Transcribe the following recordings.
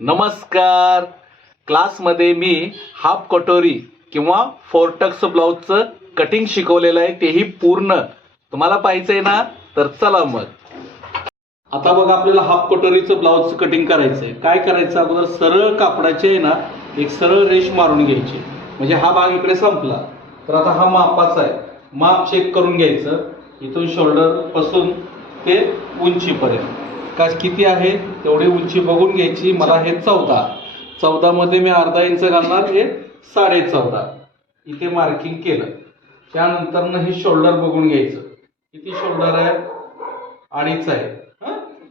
नमस्कार. क्लासमध्ये मी हाफ कटोरी किंवा फोरटक्स ब्लाउजचं कटिंग शिकवलेलं आहे, तेही पूर्ण. तुम्हाला पाहिजे आहे ना, तर चला मग. आता बघा, आपल्याला हाफ कटोरीचं ब्लाउजचं कटिंग करायचं आहे. काय करायचं, अगोदर सरळ कापडाचे आहे ना एक सरळ रेष मारून घ्यायची. म्हणजे हा भाग इकडे संपला. तर आता हा मापाचा आहे, माप चेक करून घ्यायचं. इथून शोल्डर पासून ते उंचीपर्यंत काय किती आहे तेवढी उंची बघून घ्यायची. मला हे 14 मध्ये मी अर्धा इंच घालणार, हे 14.5 इथे मार्किंग केलं. त्यानंतर हे शोल्डर बघून घ्यायचं. किती शोल्डर आहे, 2.5 आहे.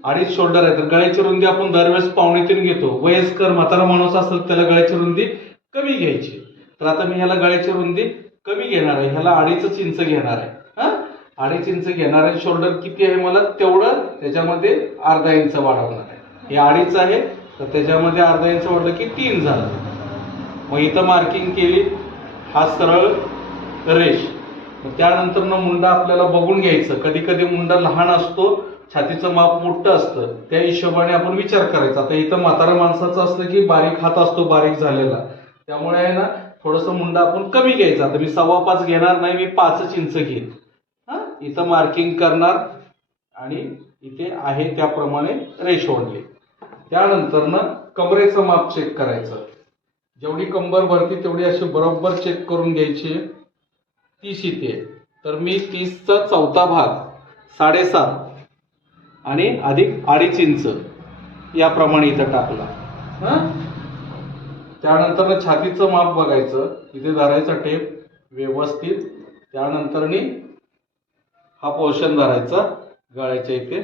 2.5 शोल्डर आहे. तर गळ्याची रुंदी आपण दरवेळेस 1.5 घेतो. वयस्कर म्हातारा माणूस असेल त्याला गळ्याची रुंदी कमी घ्यायची. तर आता मी ह्याला गळ्याची रुंदी कमी घेणार आहे, ह्याला 2.5 इंच घेणार आहे. 2.5 इंच घेणार आहे. शोल्डर किती आहे मला तेवढं त्याच्यामध्ये अर्धा इंच वाढवणार आहे. हे 2.5 आहे, तर त्याच्यामध्ये अर्धा इंच वाढलं की 3 झालं. मग इथं मार्किंग केली, हा सरळ रेष. त्यानंतर मुंडा आपल्याला बघून घ्यायचं. कधी कधी मुंडा लहान असतो, छातीचं माप मोठं असतं, त्या हिशोबाने आपण विचार करायचा. आता इथं म्हातारा माणसाचं असलं की बारीक हात असतो, बारीक झालेला, त्यामुळे आहे ना थोडंसं मुंडा आपण कमी घ्यायचा. आता मी 2.25 घेणार नाही, मी 5 इंच घेईन. इथं मार्किंग करणार आणि इथे आहे त्याप्रमाणे रेष ओढली. त्यानंतर कमरेचं माप चेक करायचं. जेवढी कंबर भरती तेवढी अशी बरोबर चेक करून घ्यायची. 30 इथे, तर मी 30चा 4था भाग 7.5 आणि अधिक 2.5 इंच याप्रमाणे इथं टाकला. त्यानंतर छातीचं माप बघायचं. इथे धरायचा टेप व्यवस्थित. त्यानंतर हा पोर्शन धरायचा गळ्याच्या इथे,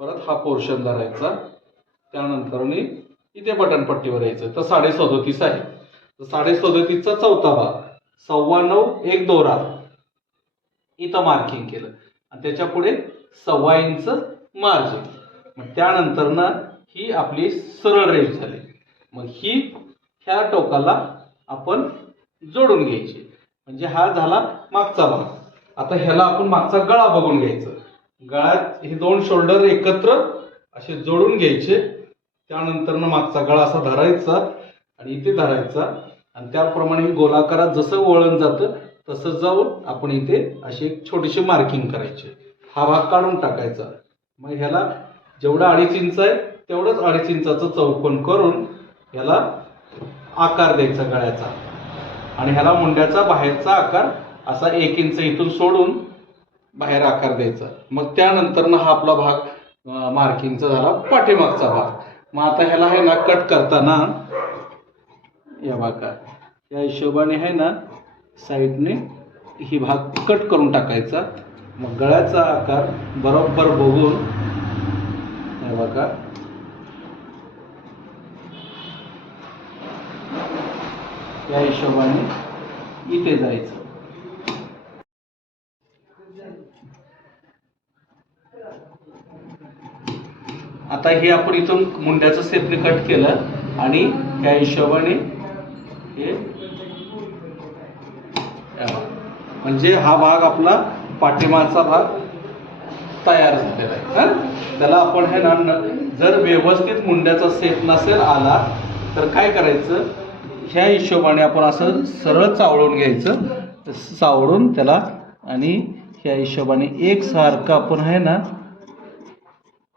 परत हा पोर्शन धरायचा. त्यानंतर इथे बटनपट्टीवर यायचं. तर 37.5 आहे. तर 37.5चा 4था भाग 9.25 एक दोरा इथं मार्किंग केलं आणि त्याच्या पुढे 1.25 इंच मार्जिन. मग त्यानंतर ही आपली सरळ रेष झाली. मग ही ह्या टोकाला आपण जोडून घ्यायची. म्हणजे हा झाला मागचा भाग. आता ह्याला आपण मागचा गळा बघून घ्यायचं. गळ्यात हे 2 शोल्डर एकत्र असे जोडून घ्यायचे. त्यानंतर मागचा गळा असा धरायचा आणि इथे धरायचा आणि त्याप्रमाणे गोलाकारात जसं वळण जातं तसं जाऊन आपण इथे अशी एक छोटीशी मार्किंग करायची. हा भाग काढून टाकायचा. मग ह्याला जेवढा 2.5 इंच आहे तेवढंच 2.5 इंचाचं चौकोन करून ह्याला आकार द्यायचा गळ्याचा आणि ह्याला मुंड्याचा बाहेरचा आकार असा 1 इंच इथून सोडून बाहेर आकार द्यायचा. मग त्यानंतर हा आपला भाग मार्किंगचा झाला पाठीमागचा भाग. मग आता ह्याला आहे ना कट करताना या भागा या हिशोबाने आहे ना साईडने ही भाग कट करून टाकायचा. मग गळ्याचा आकार बरोबर बघून हे बघा या हिशोबाने इथे जायचं. आता हे आपण इथून मुंड्याचं सेपने कट केलं आणि त्या हिशोबाने हे म्हणजे हा भाग आपला पाठीमागचा भाग तयार झालेला आहे. त्याला आपण हे ना जर व्यवस्थित मुंड्याचा सेप नसेल आला तर काय करायचं, ह्या हिशोबाने आपण असं सरळ चावळून घ्यायचं. चावळून त्याला आणि ह्या हिशोबाने एकसारखं आपण आहे ना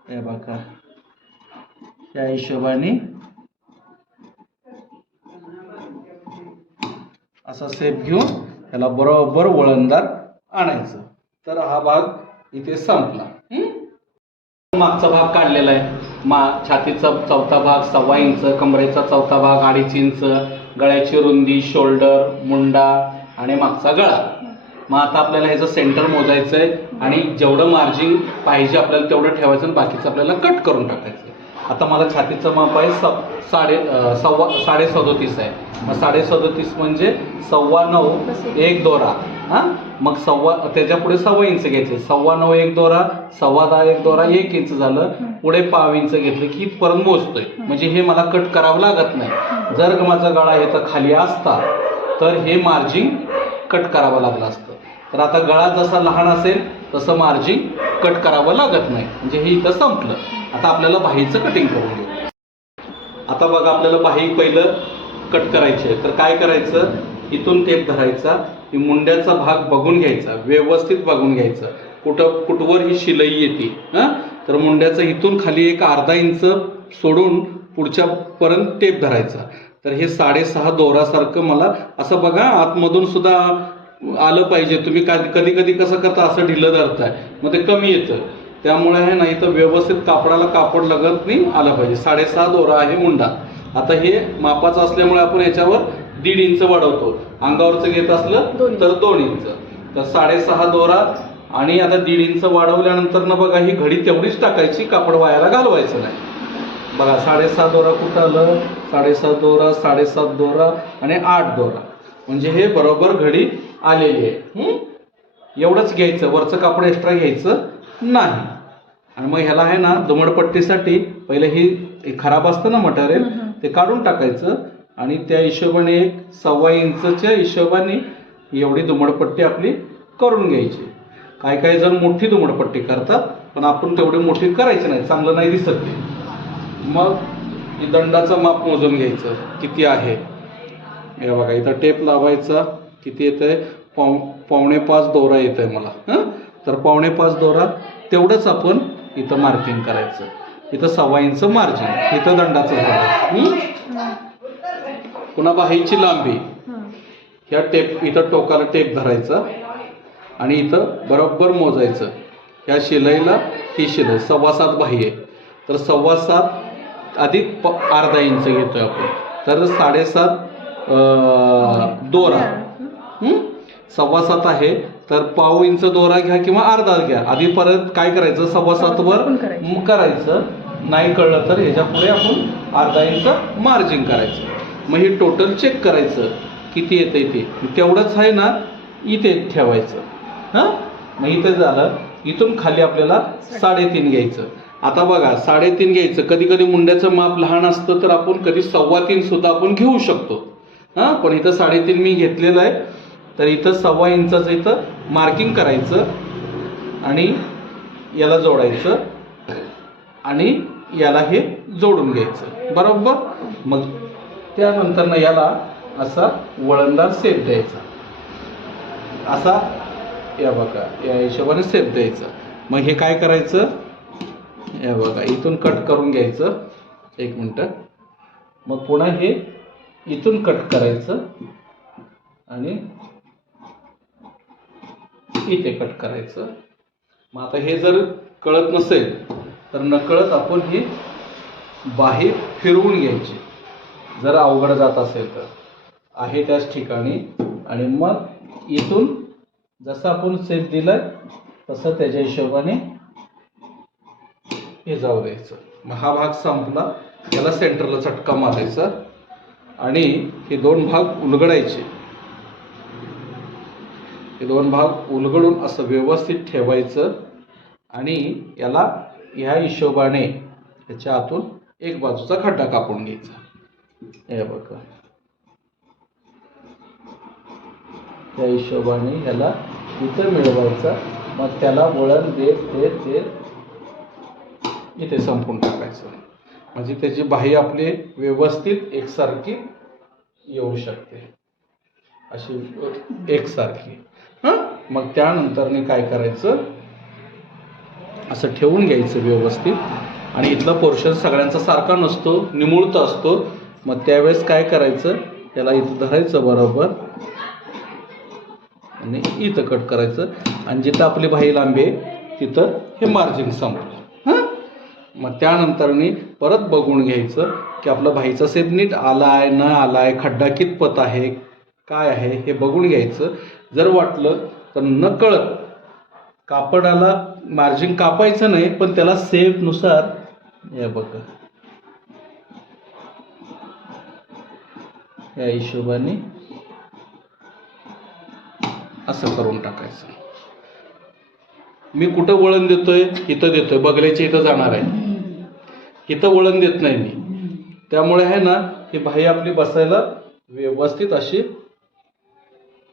हे बघा त्या हिशोबाने असा सेप घेऊन त्याला बरोबर वळणदार आणायचं. तर हा भाग इथे संपला. मागचा भाग काढलेला आहे. छातीचा 4था भाग 1.25 इंच, कमरेचा 4था भाग 2.5 इंच, गळ्याची रुंदी, शोल्डर, मुंडा आणि मागचा गळा. मग आता आपल्याला ह्याचं सेंटर मोजायचं आहे आणि जेवढं मार्जिन पाहिजे आपल्याला तेवढं ठेवायचं आणि बाकीचं आपल्याला कट करून टाकायचं. आता मला छातीचं माप आहे 37.5 आहे. मग 37.5 म्हणजे 9.25 एक दोरा. मग त्याच्या पुढे 1.25 इंच घ्यायचे. 9.25 एक दोरा, 10.15 एक दोरा, 1 इंच झालं. पुढे 1/2 इंच घेतलं की परत मोजतोय. म्हणजे हे मला कट करावं लागत नाही. जर माझा गळा हे तर खाली असता तर हे मार्जिन कट करावं लागलं असतं. तर आता गळा जसा लहान असेल तसं मार्जिन कट करावं लागत नाही. म्हणजे हे इथं संपलं. आता आपल्याला बाहीचं कटिंग करून घेऊ. आता बघा आपल्याला बाही पहिलं कट करायची आहे. तर काय करायचं, इथून टेप धरायचा, ही मुंड्याचा भाग बघून घ्यायचा, व्यवस्थित बघून घ्यायचा, कुठवर ही शिलाई येते. तर मुंड्याचं इथून खाली एक अर्धा इंच सोडून पुढच्या पर्यंत टेप धरायचा. तर हे 6.5 दोरासारखं मला असं बघा आतमधून सुद्धा आलं पाहिजे. तुम्ही कधी कधी कसं करता, असं ढिलं धरताय, मग ते कमी येतं. त्यामुळे हे नाही तर व्यवस्थित कापडाला कापड लागत नाही आलं पाहिजे. 6.5 दोरा आहे मुंडा. आता हे मापाचं असल्यामुळे आपण याच्यावर 1.5 इंच वाढवतो. अंगावरचं घेत असलं तर 2 इंच. तर 6.5 दोरा आणि आता 1.5 इंच वाढवल्यानंतर ना बघा ही घडी तेवढीच टाकायची, कापड वायाला घालवायचं नाही. बघा 6.5 दोरा कुठं आलं, 6.5 दोरा, 7.5 दोरा आणि 8 दोरा, म्हणजे हे बरोबर घडी आलेली आहे. एवढंच घ्यायचं, वरचं कापड एक्स्ट्रा घ्यायचं नाही. आणि मग ह्याला आहे ना दुमडपट्टीसाठी पहिलं ही खराब असतं ना मटेरियल, ते काढून टाकायचं आणि त्या हिशोबाने 1.25 इंचच्या हिशोबाने एवढी दुमडपट्टी आपली करून घ्यायची. काही जण मोठी दुमडपट्टी करतात, पण आपण तेवढी मोठी करायची नाही, चांगलं नाही दिसत ते. मग दंडाचं माप मोजून घ्यायचं किती आहे. हे बघा इथं टेप लावायचा, किती येत आहे, 4.25 दोरा येत आहे मला. तर 4.25 दोरा तेवढंच आपण इथं मार्किंग करायचं. इथं 1.25 इंच मार्जिन, इथं दंडाचं झालं. पुन्हा बाहीची लांबी, ह्या टेप इथं टोकाला टेप धरायचा आणि इथं बरोबर मोजायचं. ह्या शिलाईला ही शिलाई 7.25 बाही आहे, तर 7.25 अधिक अर्धा इंच घेतोय आपण, तर 7.5 दोरा. 7.25 आहे तर 1.25 इंच दोरा घ्या किंवा अर्धा घ्या. आधी परत काय करायचं, 7.25 वर करायचं, नाही कळलं तर ह्याच्या पुढे आपण अर्धा इंच मार्जिन करायचं. मग हे टोटल चेक करायचं किती येते ते, तेवढंच आहे ना इथे ठेवायचं. मग इथे झालं. इथून खाली आपल्याला 3.5 घ्यायचं. आता बघा 3.5 घ्यायचं. कधी कधी मुंड्याचं माप लहान असतं तर आपण कधी 3.25 सुद्धा आपण घेऊ शकतो. पण इथं 3.5 मी घेतलेलं आहे, तर इथं 1.25 इंचाचं इथं मार्किंग करायचं आणि याला जोडायचं आणि याला हे जोडून घ्यायचं बरोबर. मग त्यानंतर ना याला असा वळणदार सेप द्यायचा, असा या बघा या हिशोबाने सेप द्यायचा. मग हे काय करायचं, या बघा इथून कट करून घ्यायचं. 1 मिनटं. मग पुन्हा हे इथून कट करायचं आणि इथे कट करायचं. मग आता हे जर कळत नसेल तर नकळत आपण ही बाही फिरवून घ्यायची, जर अवघड जात असेल तर आहे त्याच ठिकाणी. आणि मग इथून जसं आपण सेप दिलं तसं त्याच्या हिशोबाने हे जाऊ द्यायचं. मग हा भाग संपला, याला सेंटरला चटका मारायचा आणि हे 2 भाग उलगडायचे. हे 2 भाग उलगडून असं व्यवस्थित ठेवायचं आणि याला ह्या हिशोबाने याच्या आतून एक बाजूचा खड्डा कापून घ्यायचा. हे बघा त्या हिशोबाने ह्याला इथं मिळवायचा. मग त्याला वळण देत इथे संपून टाकायचं, म्हणजे त्याची बाही आपली व्यवस्थित एकसारखी येऊ शकते, अशी एकसारखी. मग त्यानंतर काय करायचं, असं ठेवून घ्यायचं व्यवस्थित. आणि इथला पोर्शन सगळ्यांचा सारखा नसतो, निमुळता असतो. मग त्यावेळेस काय करायचं, त्याला इथं धरायचं बरोबर आणि इथं कट करायचं आणि जिथं आपली बाही लांबी आहे तिथं हे मार्जिन संपलं. मग त्यानंतर परत बघून घ्यायचं की आपला बाहीचा सेप नीट आलाय न आलाय, खड्डा कितपत आहे, काय आहे हे बघून घ्यायचं. जर वाटलं तर नकळत कापडाला मार्जिन कापायचं नाही, पण त्याला सेपनुसार हे बघा या हिशोबाने असं करून टाकायचं. मी कुठं वळण देतोय, इथं देतोय, बगल्याच्या इथं जाणार आहे, इथं वळण देत नाही मी. त्यामुळे आहे ना ही बाही आपली बसायला व्यवस्थित अशी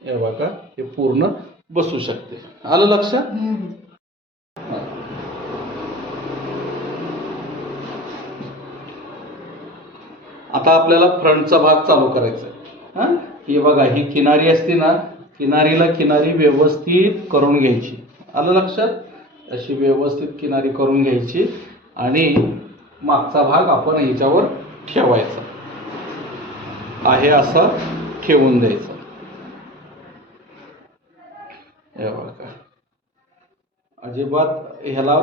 हे बघा हे पूर्ण बसू शकते. आलं लक्षात. आता आपल्याला फ्रंटचा भाग चालू करायचा आहे. हां, ही बघा, ही किनारी असते ना, किनारीला किनारी व्यवस्थित करून घ्यायची. आलं लक्षात? अशी व्यवस्थित किनारी करून घ्यायची आणि मागचा भाग आपण याच्यावर ठेवायचा आहे, असा ठेवून द्यायचा. हे बघा, अजिबात ह्याला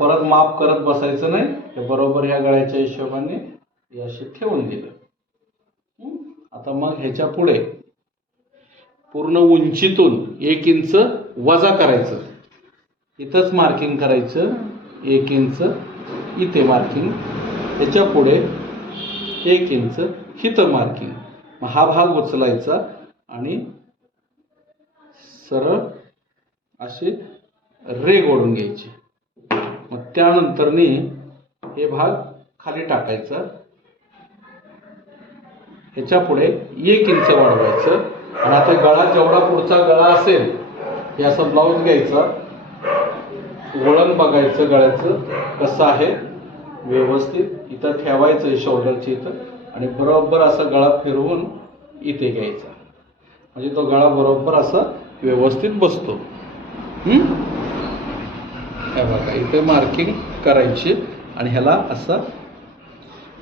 परत माप करत बसायचं नाही. हे बरोबर ह्या गळ्याच्या हिशोबाने हे असे ठेवून दिलं. आता मग ह्याच्या पुढे पूर्ण उंचीतून 1 इंच वजा करायचं. इथंच मार्किंग करायचं, 1 इंच इथे मार्किंग, ह्याच्या पुढे 1 इंच इथं मार्किंग. मग हा भाग उचलायचा आणि सरळ अशी रेघ ओढून घ्यायची. मग त्यानंतर हे भाग खाली टाकायचा. ह्याच्या पुढे 1 इंच वाढवायचं आणि आता गळा जेवढा पुढचा गळा असेल हे असं ब्लाऊज घ्यायचा, वळण बघायचं गळ्याचं कसं आहे, व्यवस्थित इथं ठेवायचं शोल्डरच्या इथं आणि बरोबर असा गळा फिरवून इथे घ्यायचा. म्हणजे तो गळा बरोबर असा व्यवस्थित बसतो. हे बघा, इथे मार्किंग करायची आणि ह्याला असा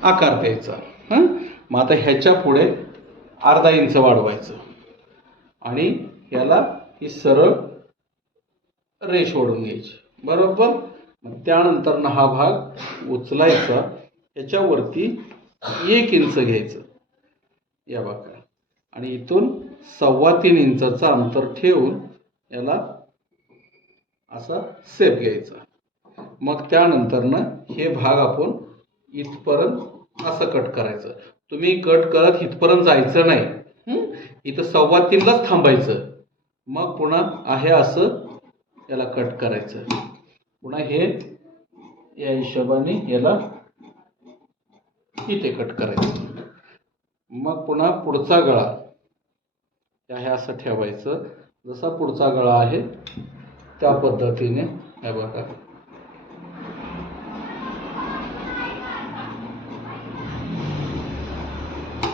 आकार द्यायचा. मग आता ह्याच्या पुढे अर्धा इंच वाढवायचं आणि ह्याला ही सरळ रेष ओढून घ्यायची. बरोबर. मग त्यानंतर हा भाग उचलायचा, ह्याच्यावरती 1 इंच घ्यायचं, या बघा, आणि इथून 2.25 इंचाचं अंतर ठेवून याला असा शेप घ्यायचा. मग त्यानंतर हे भाग आपण इथपर्यंत असं कट करायचं. तुम्ही कट करत इथपर्यंत जायचं नाही, इथं 2.25लाच थांबायचं. मग पुन्हा आहे असं याला कट करायचं. पुन्हा हे या हिशोबाने याला इथे कट करायचं. मग पुन्हा पुढचा गळा हे असं ठेवायचं, जसा पुढचा गळा आहे त्या पद्धतीने. हे बघा,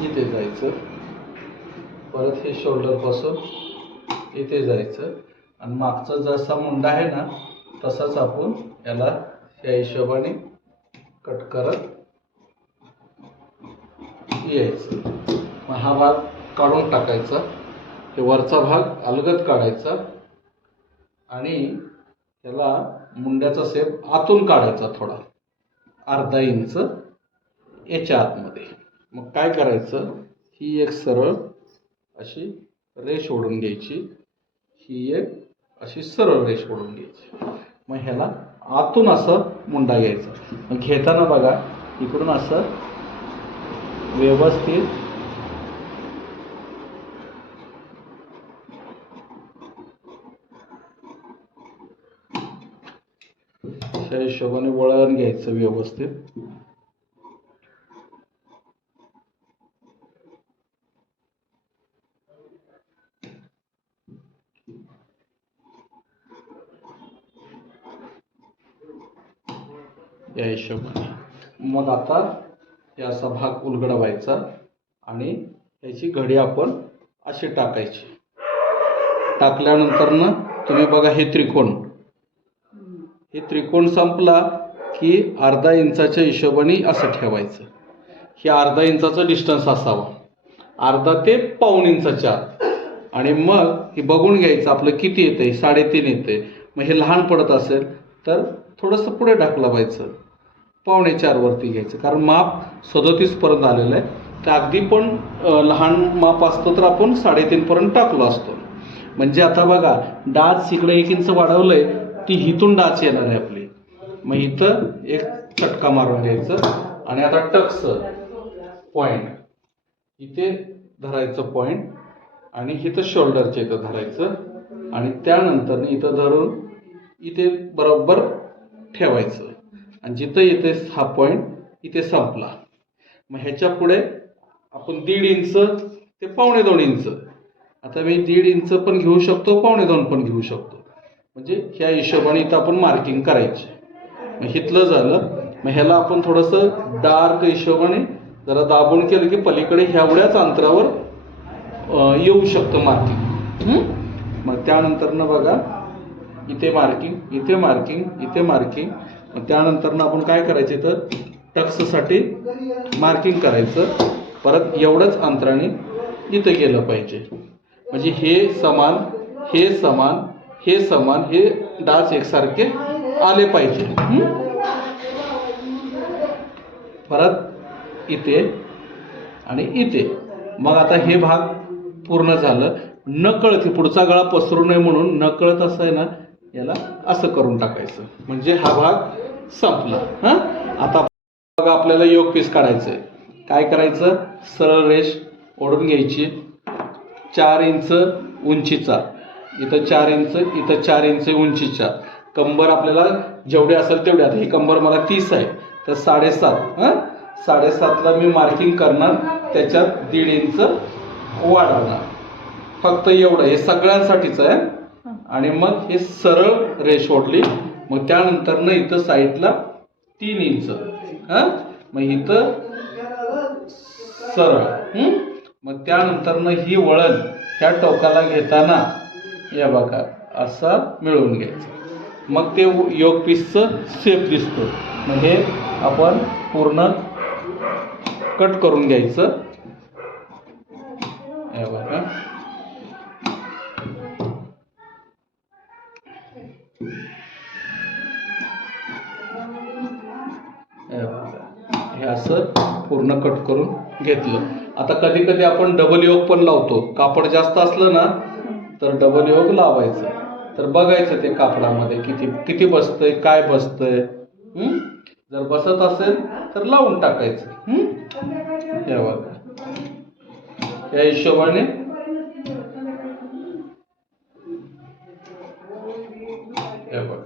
इथे जायचं, परत हे शोल्डर पासून इथे जायचं आणि मागचा जसा मुंडा आहे ना तसाच आपण याला या हिशोबाने कट करत यायचं. मग हा भाग काढून टाकायचा, हे वरचा भाग अलगद काढायचा आणि त्याला मुंड्याचा शेप आतून काढायचा, थोडा अर्धा इंच याच्या आतमध्ये. मग काय करायचं, ही एक सरळ अशी रेष ओढून घ्यायची, ही एक अशी सरळ रेष ओढून घ्यायची. मग ह्याला आतून असं मुंडा घ्यायचा. मग घेताना बघा, इकडून असं व्यवस्थित त्या हिशोबाने वळण घ्यायचं व्यवस्थित. या हिशोबाने मग आता हे असा भाग उलगडवायचा आणि याची घडी आपण अशी टाकायची. टाकल्यानंतर तुम्ही बघा, हे त्रिकोण संपला की अर्धा इंचाच्या हिशोबाने असं ठेवायचं. हे अर्धा इंचाचं डिस्टन्स असावा, अर्धा ते पाऊण इंचाच्या आत. आणि मग हे बघून घ्यायचं आपलं किती येते, 3.5 येते. मग हे लहान पडत असेल तर थोडंसं पुढे ढकलवायचं, 4.25 वरती घ्यायचं, कारण माप 37 पर्यंत आलेलं आहे. तर अगदी पण लहान माप असतं तर आपण 3.5 पर्यंत टाकलो असतो. म्हणजे आता बघा, डाच इकडे 1 इंच वाढवलंय, ती हिथून डाच येणार आहे आपली. मग इथं एक चटका मारून घ्यायचं आणि आता टक्स पॉइंट इथे धरायचं पॉइंट आणि इथं शोल्डरच्या इथं धरायचं आणि त्यानंतर इथं धरून इथे बरोबर ठेवायचं आणि जिथं येते हा पॉइंट इथे संपला. मग ह्याच्या पुढे आपण 1.5 इंच ते 1.25 इंच, आता मी 1.5 इंच पण घेऊ शकतो, 1.25 पण घेऊ शकतो. म्हणजे ह्या हिशोबाने इथं आपण मार्किंग करायची. मग इथलं झालं. मग ह्याला आपण थोडंसं डार्क हिशोबाने जरा दाबून केलं की पलीकडे एवढ्याच अंतरावर येऊ शकतं मार्किंग. मग त्यानंतरनं बघा इथे मार्किंग, इथे मार्किंग, इथे मार्किंग. मग त्यानंतरनं आपण काय करायचं तर टक्ससाठी मार्किंग करायचं. परत एवढंच अंतराने इथं गेलं पाहिजे. म्हणजे हे समान, हे समान, हे समान, हे डास एकसारखे आले पाहिजे. परत इथे आणि इथे. मग आता हे भाग पूर्ण झालं. नकळत पुढचा गळा पसरू नये म्हणून नकळत असं आहे ना याला असं करून टाकायचं. म्हणजे हा भाग संपला. आता बघा आपल्याला योग पीस काढायचं आहे. काय करायचं, सरळ रेष ओढून घ्यायची 4 इंच उंचीचा, इथं 4 इंच, इथं 4 इंच उंचीच्या. कंबर आपल्याला जेवढे असेल तेवढे. आता ही कंबर मला 30 आहे तर 7.5. 7.5ला मी मार्किंग करणार, त्याच्यात 1.5 इंच वाढवणार. फक्त एवढं, हे सगळ्यांसाठीच आहे. आणि मग हे सरळ रेष ओढली. मग त्यानंतर इथं साईडला 3 इंच. मग इथं सरळ. मग त्यानंतर ही वळण ह्या टोकाला घेताना या बघा असा मिळवून घ्यायचं. मग ते योग पीसचं शेप दिसतो. मग हे आपण पूर्ण कट करून घ्यायचं. हे बघा हे असं पूर्ण कट करून घेतलं. आता कधी कधी आपण डबल योग पण लावतो. कापड जास्त असलं ना तर डबल योग लावायचं. तर बघायचं ते कापडामध्ये किती बसतंय, काय बसतंय. जर बसत असेल तर लावून टाकायचं. हे बघा या हिशोबाने हे बघा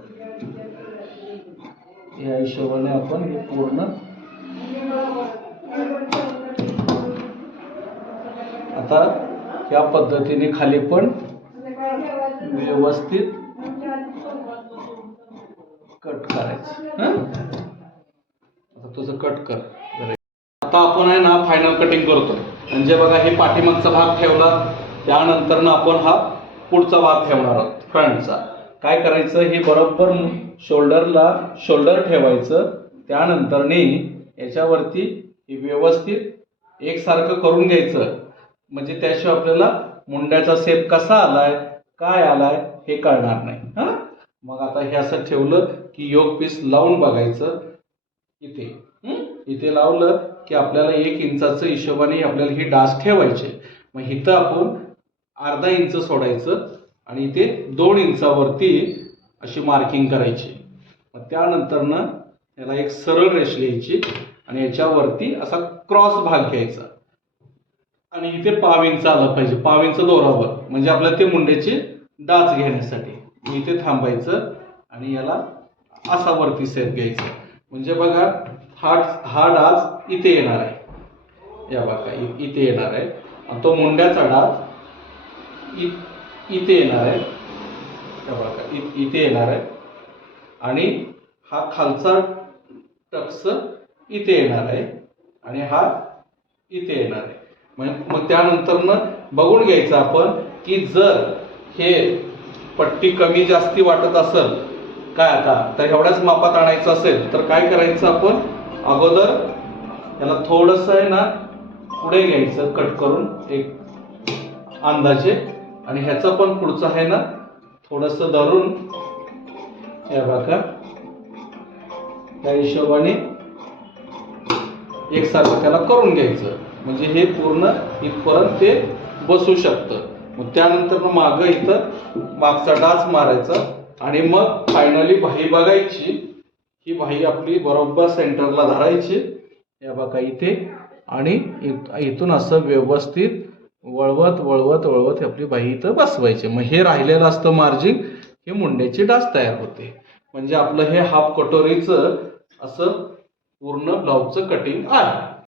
या हिशोबाने आपण हे पूर्ण. आता या पद्धतीने खाली पण व्यवस्थित कट करायचं. आता तुझं कट कर. आता आपण आहे ना फायनल कटिंग करतो. म्हणजे बघा हे पाठीमागचा भाग ठेवला, त्यानंतर आपण हा पुढचा भाग ठेवणार आहोत फ्रंटचा. काय करायचं, हे बरोबर शोल्डर ठेवायचं. त्यानंतर याच्यावरती व्यवस्थित एकसारखं करून घ्यायचं. म्हणजे त्याशिवाय आपल्याला मुंड्याचा शेप कसा आलाय, काय आलाय हे कळणार नाही. मग आता हे असं ठेवलं की योग पीस लावून बघायचं. इथे लावलं की आपल्याला 1 इंचाचं हिशोबाने आपल्याला ही डास ठेवायचे. मग इथं आपण अर्धा इंच सोडायचं आणि इथे 2 इंचावरती अशी मार्किंग करायची. मग त्यानंतर याला एक सरळ रेष घ्यायची आणि याच्यावरती असा क्रॉस भाग घ्यायचा आणि इथे 1/2 इंच आलं पाहिजे. 1/2 इंच दोरावर म्हणजे आपल्याला ते मुंड्याचे डाच घेण्यासाठी. इथे थांबायचं आणि याला असा वरती सेट घ्यायचा. म्हणजे बघा हा डाच इथे येणार आहे. या बघा इथे येणार आहे आणि तो मुंड्याचा डाच इथे येणार आहे. या बघा इथे येणार आहे आणि हा खालचा टक्स इथे येणार आहे आणि हा इथे येणार आहे. मग त्यानंतर बघून घ्यायचं आपण की जर हे पट्टी कमी जास्ती वाटत असेल काय आता तर एवढ्याच मापात आणायचं असेल तर काय करायचं, आपण अगोदर याला थोडंसं आहे ना पुढे घ्यायचं कट करून एक अंदाजे आणि ह्याचं पण पुढचं आहे ना थोडंसं धरून या बघा त्या हिशोबाने एकसारखं त्याला करून घ्यायचं. म्हणजे हे पूर्ण इथपर्यंत ते बसू शकतं. मग त्यानंतर मागं इथं मागचा डाच मारायचा आणि मग फायनली बाही बघायची. ही बाही आपली बरोबर सेंटरला धरायची या बघा इथे आणि इथून असं व्यवस्थित वळवत वळवत वळवत आपली बाही इथं बसवायची. मग हे राहिलेलं असतं मार्जिन, हे मुंड्याची डाच तयार होते. म्हणजे आपलं हे हाफ कटोरीचं असं पूर्ण ब्लाऊजचं कटिंग आहे.